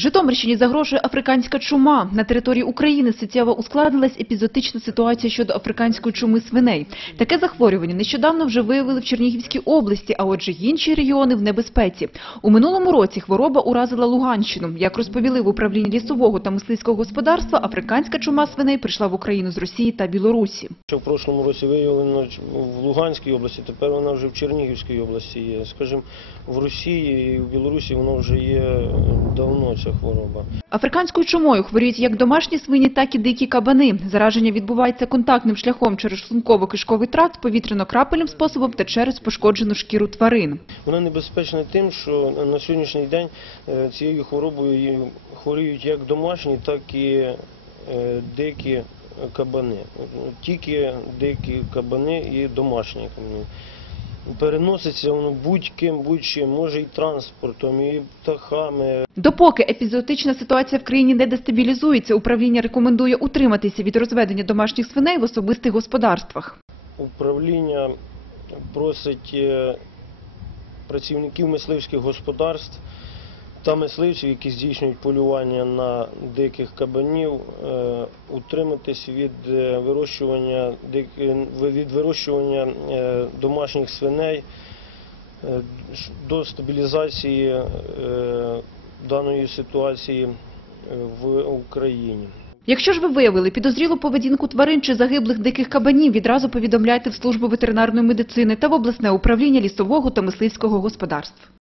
Житомирщині загрожує африканська чума. На території України суттєво ускладнилась епізотична ситуація щодо африканської чуми свиней. Таке захворювання нещодавно вже виявили в Чернігівській області, а отже інші регіони в небезпеці. У минулому році хвороба уразила Луганщину. Як розповіли в управлінні лісового та мисливського господарства, африканська чума свиней прийшла в Україну з Росії та Білорусі. Що в прошлому році виявлено в Луганській області, тепер вона вже в Чернігівській області є. Скажімо, в Росії і в Білорусі воно вже є давно ця хвороба. Африканською чумою хворіють як домашні свині, так і дикі кабани. Зараження відбувається контактним шляхом через шлунково-кишковий тракт, повітряно-крапельним способом та через пошкоджену шкіру тварин. Вона небезпечна тим, що на сьогоднішній день е, цією хворобою хворіють як домашні, так і е, дикі кабани. Тільки дикі кабани і домашні кабани. Переноситься воно будь-ким, будь-чим, може і транспортом, і птахами, Допоки епізоотична ситуація в країні не дестабілізується, управління рекомендує утриматися від розведення домашніх свиней в особистих господарствах. Управління просить е, працівників мисливських господарств та мисливців, які здійснюють полювання на диких кабанів, е, утриматись від е, вирощування е, від вирощування домашніх свиней до стабілізації даної ситуації в Україні. Якщо ж ви виявили підозрілу поведінку тварин чи загиблих диких кабанів, відразу повідомляйте в службу ветеринарної медицини та в обласне управління лісового та мисливського господарств.